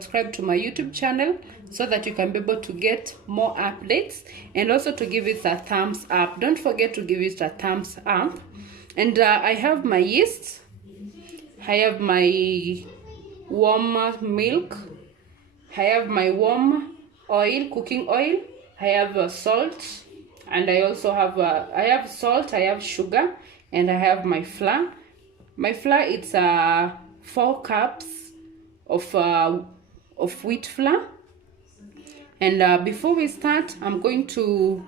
subscribe to my YouTube channel so that you can be able to get more updates, and also to give it a thumbs up. Don't forget to give it a thumbs up. And I have my yeast, I have my warm milk, I have my warm oil, cooking oil, I have salt, and I also have I have salt, I have sugar, and I have my flour. My flour, it's 4 cups of wheat flour. And before we start, I'm going to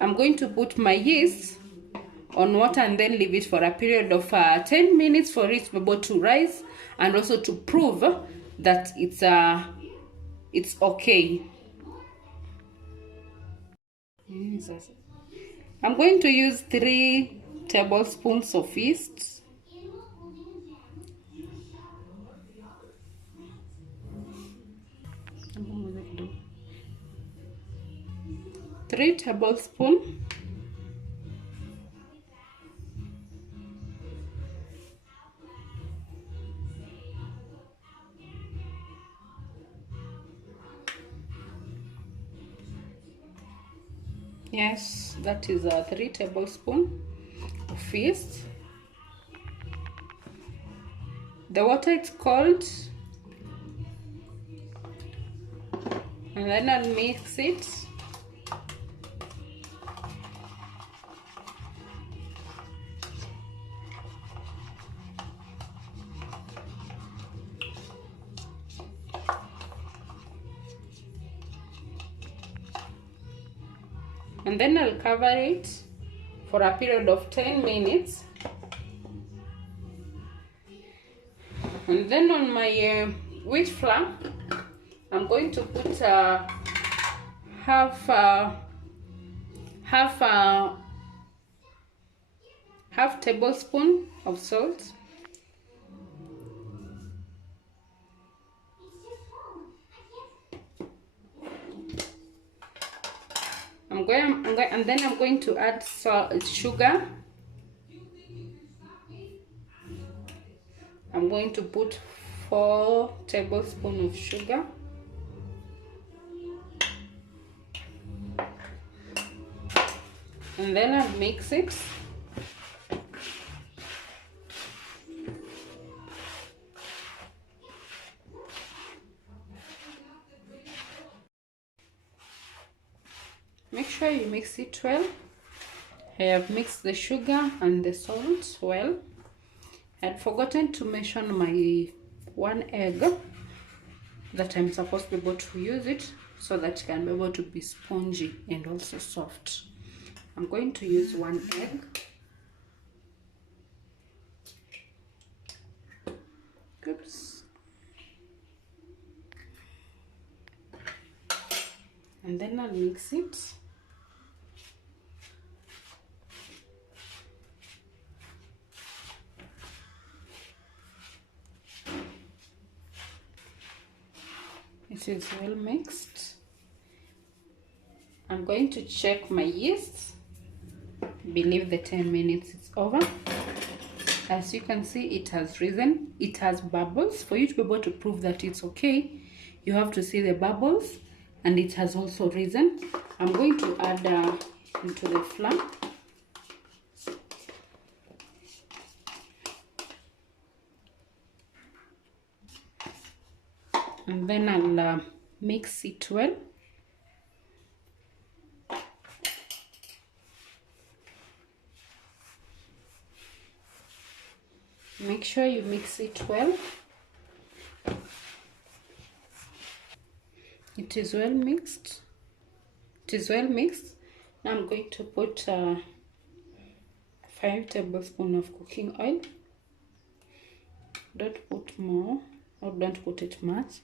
put my yeast on water and then leave it for a period of 10 minutes for it to be able to rise, and also to prove that it's okay. I'm going to use 3 tablespoons of yeast. Three tablespoons. Yes, that is 3 tablespoons of yeast. The water is cold, and then I'll mix it. And then I'll cover it for a period of 10 minutes. And then on my wheat flour, I'm going to put half tablespoon of salt. And then I'm going to add sugar. I'm going to put 4 tablespoons of sugar. And then I'll mix it. Make sure you mix it well. I have mixed the sugar and the salt well. I had forgotten to mention my 1 egg, that I'm supposed to be able to use it so that it can be able to be spongy and also soft. I'm going to use 1 egg. Oops. And then I'll mix it. It is well mixed. I'm going to check my yeast. Believe the 10 minutes is over. As you can see, it has risen. It has bubbles. For you to be able to prove that it's okay, you have to see the bubbles, and it has also risen. I'm going to add into the flour. And then I'll mix it well. Make sure you mix it well. It is well mixed. It is well mixed. Now I'm going to put 5 tablespoons of cooking oil. Don't put more, or don't put it much.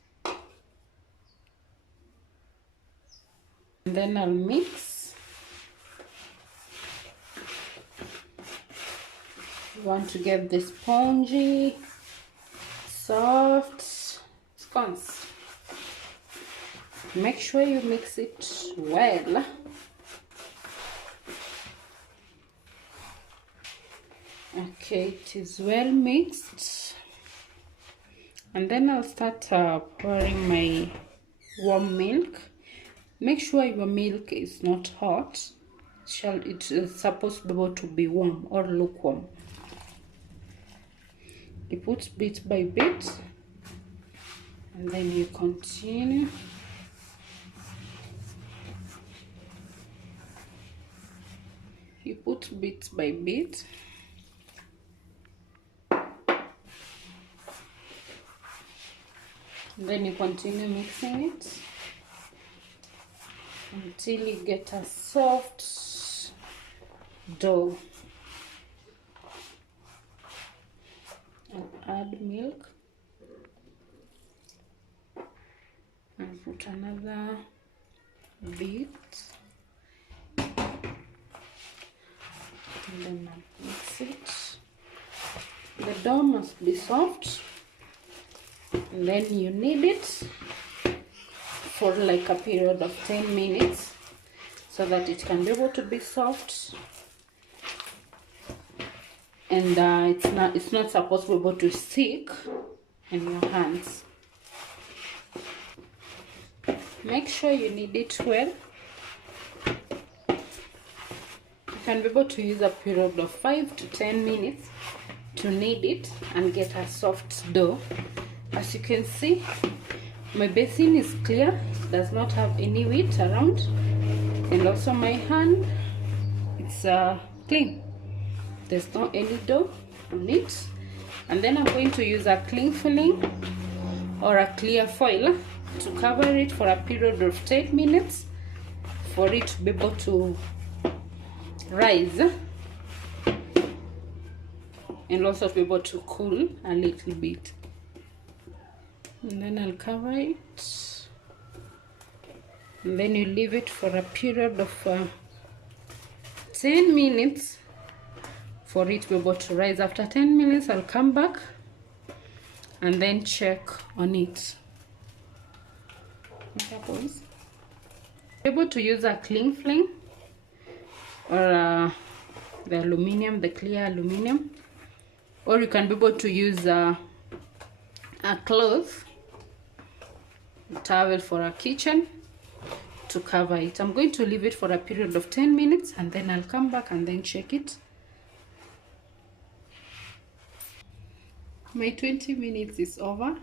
And then I'll mix. You want to get the spongy, soft scones. Make sure you mix it well. Okay, it is well mixed. And then I'll start pouring my warm milk. Make sure your milk is not hot. It is supposed to be able to be warm or lukewarm. You put bit by bit, and then you continue. You put bit by bit. And then you continue mixing it until you get a soft dough. And add milk and put another bit, and then I'll mix it. The dough must be soft, and then you knead it for like a period of 10 minutes so that it can be able to be soft, and it's not supposed to be able to stick in your hands. Make sure you knead it well. You can be able to use a period of 5 to 10 minutes to knead it and get a soft dough. As you can see, my basin is clear, it does not have any wheat around, and also my hand, it's clean. There's not any dough on it. And then I'm going to use a cling film or a clear foil to cover it for a period of 10 minutes for it to be able to rise and also to be able to cool a little bit. And then I'll cover it, and then you leave it for a period of 10 minutes for it to be able to rise. After 10 minutes I'll come back and then check on it. Be able to use a cling film or the clear aluminum, or you can be able to use a cloth, a towel for a kitchen to cover it. I'm going to leave it for a period of 10 minutes and then I'll come back and then check it. My 20 minutes is over.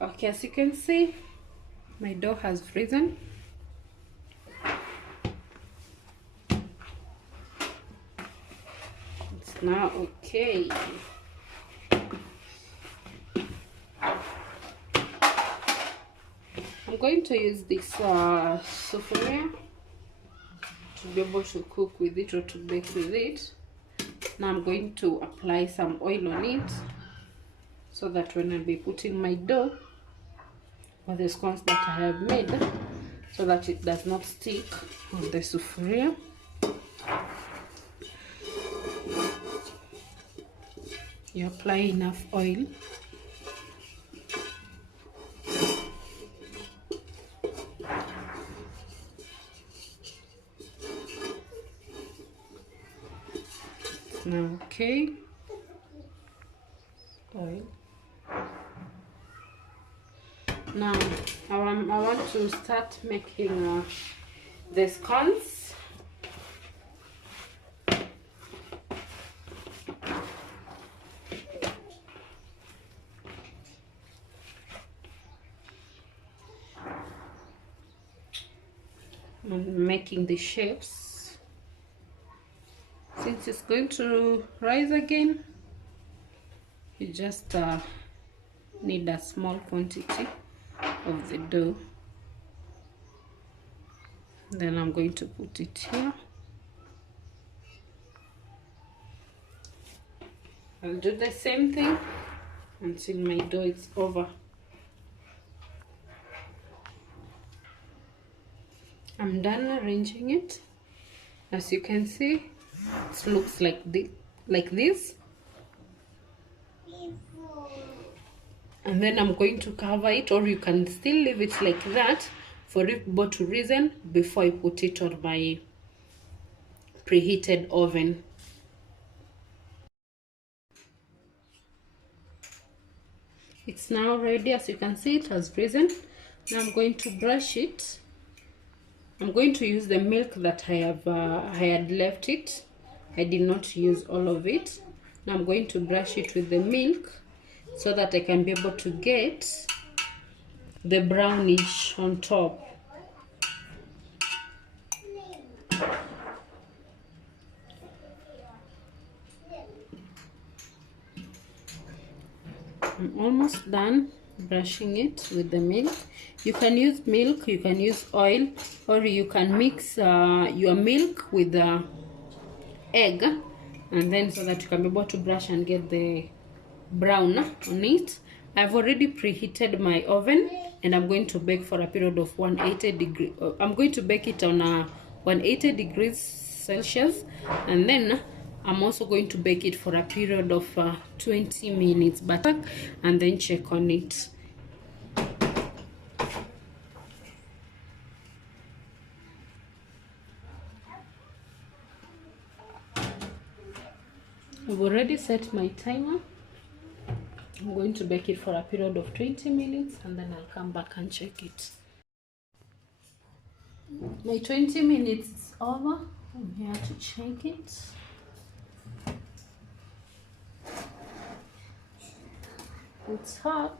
Okay, as you can see, my dough has risen. It's now okay. I'm going to use this sufuria to be able to cook with it or to bake with it. Now I'm going to apply some oil on it so that when I'll be putting my dough or the scones that I have made, so that it does not stick on the sufuria. You apply enough oil. Now, okay, oil. Now I want to start making the scones. I'm making the shapes. Since it's going to rise again, you just need a small quantity of the dough. Then I'm going to put it here. I'll do the same thing until my dough is over. I'm done arranging it. As you can see, it looks like this. And then I'm going to cover it, or you can still leave it like that for it to risen before I put it on my preheated oven. It's now ready. As you can see, it has risen. Now I'm going to brush it. I'm going to use the milk that I had left it. I did not use all of it. Now I'm going to brush it with the milk so that I can be able to get the brownish on top. I'm almost done brushing it with the milk. You can use milk, you can use oil, or you can mix your milk with the egg, and then so that you can be able to brush and get the brown on it. I've already preheated my oven and I'm going to bake for a period of 180 degrees. I'm going to bake it on 180 degrees Celsius, and then I'm also going to bake it for a period of 20 minutes, but and then check on it. I've already set my timer. I'm going to bake it for a period of 20 minutes and then I'll come back and check it. My 20 minutes is over. I'm here to check it. It's hot.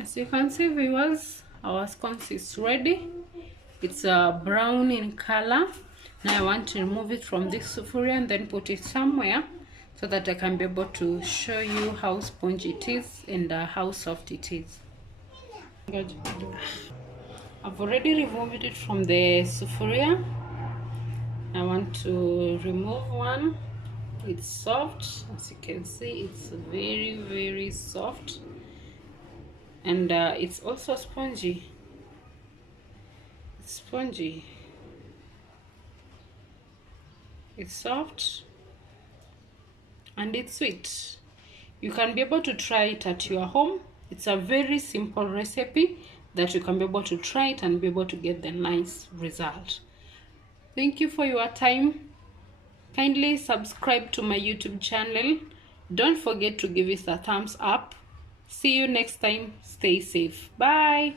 As you can see, viewers, our scones is ready. It's brown in color. Now I want to remove it from this sufuria and then put it somewhere so that I can be able to show you how spongy it is and how soft it is. I've already removed it from the sufuria. I want to remove one. It's soft, as you can see. It's very soft, and it's also spongy. It's spongy. It's soft and it's sweet. You can be able to try it at your home. It's a very simple recipe that you can be able to try it and be able to get the nice result. Thank you for your time. Kindly subscribe to my YouTube channel. Don't forget to give it a thumbs up. See you next time. Stay safe. Bye.